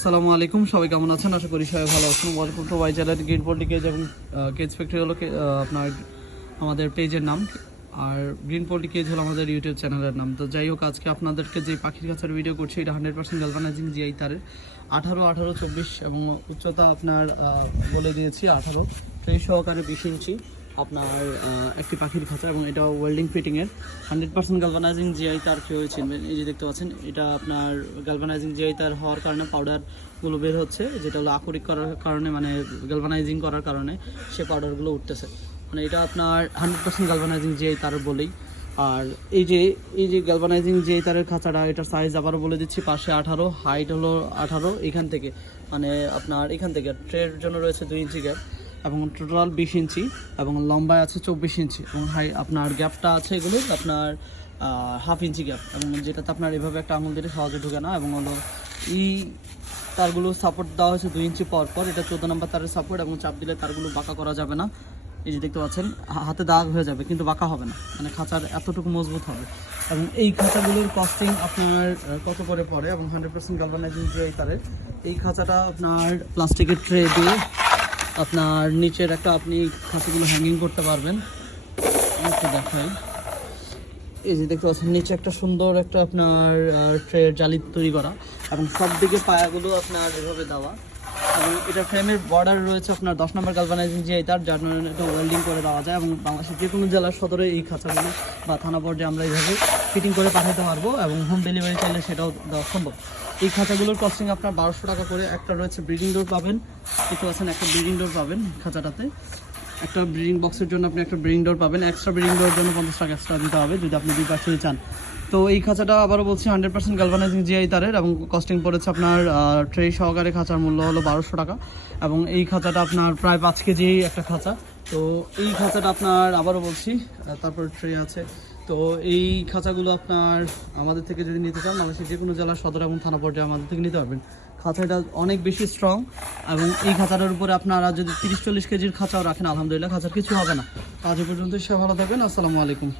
আসসালামু আলাইকুম, সবাই কেমন আছেন? আশা করি সবাই ভালো আছেন। Welcome to Y channel green poultry cage এবং কেজ ফ্যাক্টরি হলো আপনার আমাদের পেজের নাম, আর গ্রিন পোল্ট্রি কেজ হলো আমাদের ইউটিউব চ্যানেলের নাম। তো যাই হোক, আজকে আপনাদেরকে যে পাখির কাছার ভিডিও করছি এটা 100% গ্যালভানাইজিং জিআই তারের 18, 24 এবং উচ্চতা আপনার বলে দিয়েছি 18 ট্রে সহকারে 20 ইঞ্চি আপনার একটি পাখির খাঁচা, এবং এটা ওয়েল্ডিং ফিটিংয়ের 100% গ্যালভানাইজিং জিআই তার কেউ চিনবেন। এই যে দেখতে পাচ্ছেন, এটা আপনার গ্যালভানাইজিং জিআই তার হওয়ার কারণে পাউডারগুলো বের হচ্ছে, যেটা হলো আকরিক করার কারণে, মানে গ্যালভানাইজিং করার কারণে সে পাউডারগুলো উঠতেছে। মানে এটা আপনার 100% গ্যালভানাইজিং জিআই তার বলেই। আর এই যে গ্যালভানাইজিং জিআই তারের খাঁচাটা, এটার সাইজ আবারও বলে দিচ্ছি, পাশে 18, হাইট হলো 18, এখান থেকে মানে আপনার এখান থেকে ট্রের জন্য রয়েছে 2 ইঞ্চি গ্যাপ, এবং টোটাল 20 ইঞ্চি, এবং লম্বায় আছে 24 ইঞ্চি, এবং আপনার গ্যাপটা আছে এগুলোর আপনার হাফ ইঞ্চি গ্যাপ, এবং যেটাতে আপনার এভাবে একটা আঙুল দিলে সহজে ঢুকে না। এবং হলো এই তারগুলো সাপোর্ট দেওয়া হয়েছে 2 ইঞ্চি পর পর। এটা 14 নম্বর তারের সাপোর্ট, এবং চাপ দিলে তারগুলো বাঁকা করা যাবে না। এই যে দেখতে পাচ্ছেন, হাতে দাগ হয়ে যাবে কিন্তু বাঁকা হবে না, মানে খাঁচার এতটুকু মজবুত হবে। এবং এই খাঁচাগুলোর কস্টিং আপনার কত করে পড়ে, এবং 100% গ্যালভানাইজিং জিআই তারের এই খাঁচাটা আপনার প্লাস্টিকের ট্রে দিয়ে আপনার নিচের একটা আপনি খাঁচাগুলো হ্যাঙ্গিং করতে পারবেন। একটু দেখাই, এই যে দেখতে পাচ্ছেন নিচে একটা সুন্দর একটা আপনার ট্রে জালি তৈরি করা, এবং সব দিকে পায়াগুলো আপনার এভাবে দেওয়া, এবং এটা ফ্রেমের বর্ডার রয়েছে আপনার 10 নম্বর গালভানাইজিং জিআই তার, যার জন্য এটা ওয়েল্ডিং করে দেওয়া যায়। এবং বাংলাদেশের যে কোনো জেলার সদরে এই খাঁচাগুলো বা থানা পর্যায়ে আমরা এইভাবে ফিটিং করে পাঠাতে পারবো, এবং হোম ডেলিভারি চাইলে সেটাও দেওয়া সম্ভব। এই খাঁচাগুলোর কস্টিং আপনার 1200 টাকা করে। একটা রয়েছে ব্রিডিং ডোর পাবেন, দেখতে পাচ্ছেন একটা ব্রিডিং ডোর পাবেন খাঁচাটাতে। একটা ব্রিডিং বক্সের জন্য আপনি একটা ব্রিডিং ডোর পাবেন, এক্সট্রা ব্রিডিং ডোরের জন্য 50 টাকা এক্সট্রা দিতে হবে যদি আপনি 2 পার্সেন্ট চান। তো এই খাঁচাটা আবারও বলছি 100% গ্যালভানাইজিং জিআই তারের, এবং কস্টিং পড়েছে আপনার ট্রে সহকারে খাঁচার মূল্য হলো 1200 টাকা। এবং এই খাঁচাটা আপনার প্রায় 5 কেজি একটা খাঁচা। তো এই খাঁচাটা আপনার আবারও বলছি, তারপর ট্রে আছে। তো এই খাঁচাগুলো আপনার আমাদের থেকে যদি নিতে চান, বাংলাদেশের যে কোনো জেলার সদর এবং থানা পর্যায়ে আমাদের থেকে নিতে পারবেন। খাঁচাটা অনেক বেশি স্ট্রং, এবং এই খাঁচাটার উপরে আপনারা যদি 30-40 কেজির খাঁচাও রাখেন, আলহামদুলিল্লাহ খাঁচার কিছু হবে না। আজ পর্যন্ত সে ভালো থাকবেন। আসসালামু আলাইকুম।